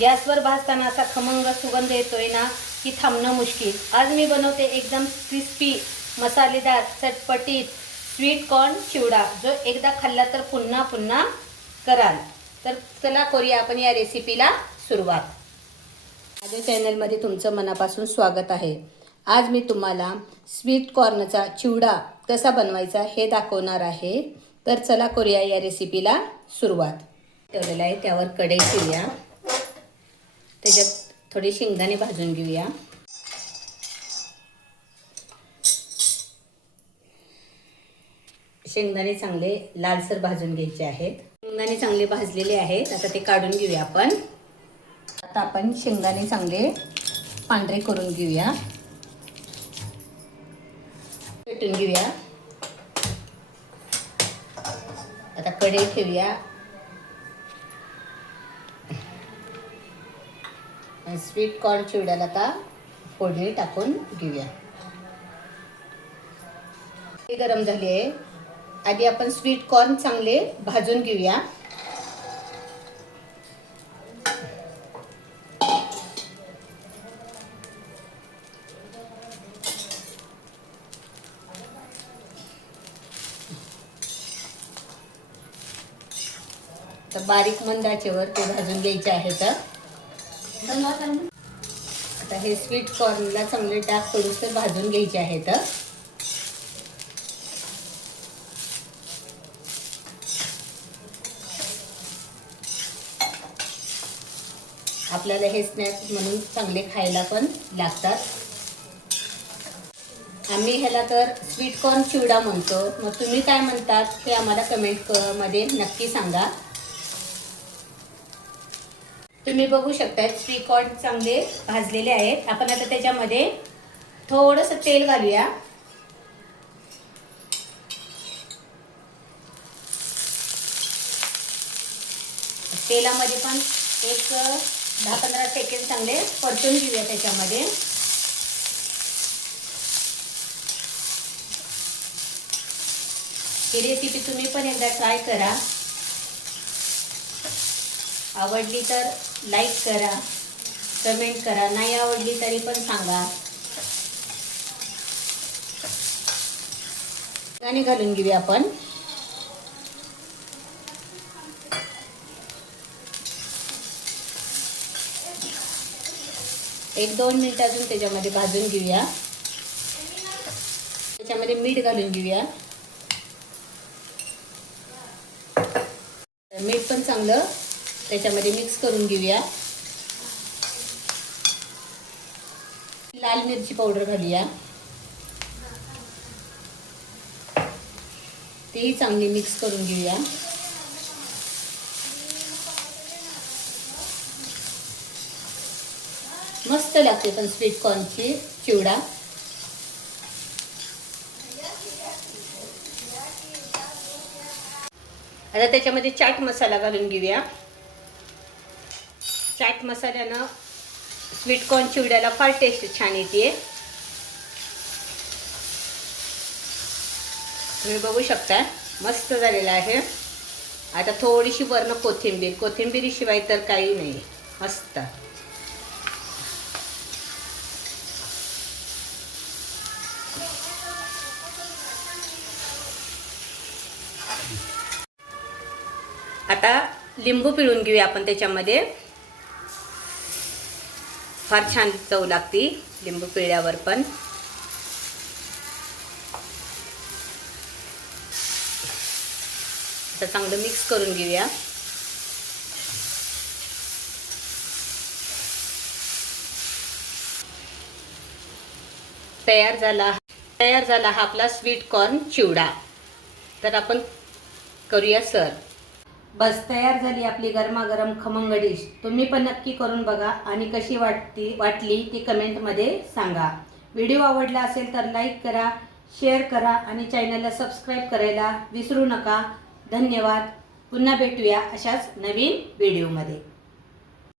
गॅसवर भाजताना असा खमंग सुगंध येतोय ना की थांबणं मुश्किल। आज मी बनवते एकदम क्रिस्पी, मसालेदार, चटपटीत स्वीट कॉर्न चिवडा, जो एकदा खाल्ला तर पुन्हा पुन्हा कराल। तर चला करूया आपण या रेसिपीला सुरुवात। माझ्या चॅनलमध्ये तुमचं मनापासून स्वागत आहे। आज मी तुम्हाला स्वीट कॉर्नचा चिवडा कसा बनवायचा हे दाखवणार आहे। तर चला करूया या रेसिपीला सुरुवात। ठेवलेलं आहे त्यावर कढई ठेवूया, त्याच्यात थोडे शेंगदाणे भाजून घेऊया। शेंगदाणे चांगले लालसर भाजून घ्यायचे आहेत। शेंगदाणे चांगले भाजलेले आहेत, आता ते काढून घेऊया आपण। आता आपण शेंगदाणे चांगले पांढरे करून घेऊया, पेटून घेऊया। आता कढई ठेवूया, स्वीट कॉर्न चिवड्याला आता फोडणी टाकून घेऊया। गरम झाली आहे, आधी आपण स्वीट कॉर्न चांगले भाजून घेऊया। तर बारीक मंद आचेवर ते भाजून घ्यायचे आहेत। आता हे स्वीट कॉर्नला चांगले डाग पडून भाजून घ्यायचे आहेत। आपल्याला हे स्नॅक्स म्हणून चांगले खायला पण लागतात। आम्ही ह्याला तर स्वीट कॉर्न चिवडा म्हणतो, मग तुम्ही काय म्हणतात हे आम्हाला कमेंट मध्ये नक्की सांगा। तुम्ही बघू शकता स्वीट कॉर्न चांगले भाजलेले आहेत। आपण आता त्याच्यामध्ये थोडंसं तेल घालूया। तेलामध्ये पण एक 10-15 सेकंड चांगले परतून घेऊया त्याच्यामध्ये। ही रेसिपी तुम्ही पण एकदा ट्राय करा, आवडली तर लाईक करा, कमेंट करा, नाही आवडली तरी पण सांगा। आणि घालून घेऊया आपण। एक 2 मिनिट अजून त्याच्यामध्ये भाजून घेऊया। त्याच्यामध्ये मीठ घालून घेऊया। मीठ पण चांगलं त्याच्यामध्ये मिक्स करून घेऊया। लाल मिरची पावडर घालूया, तेही चांगली मिक्स करून घेऊया। मस्त लागते पण स्वीट कॉर्नची चिवडा। आता त्याच्यामध्ये चाट मसाला घालून घेऊया। चाट मसाल्यानं स्वीट कॉर्न चिवड्याला फार टेस्ट छान येते। तुम्ही बघू शकता मस्त झालेला आहे। आता थोडीशी वर्ण कोथिंबीर शिवाय तर काही नाही, मस्त। आता लिंबू पिळून घेऊया आपण त्याच्यामध्ये, फार छान चव लागते लिंबू पिळल्यावर पण। आता चांगलं मिक्स करून घेऊया। तयार झाला हा आपला स्वीट कॉर्न चिवडा। तर आपण करूया सर्व। बस तयार झाली आपली गरमागरम खमंग डिश। तुम्ही पण नक्की करून बघा आणि कशी वाटली ती कमेंटमध्ये सांगा। व्हिडिओ आवडला असेल तर लाईक करा, शेअर करा आणि चॅनलला सबस्क्राईब करायला विसरू नका। धन्यवाद। पुन्हा भेटूया अशाच नवीन व्हिडिओमध्ये।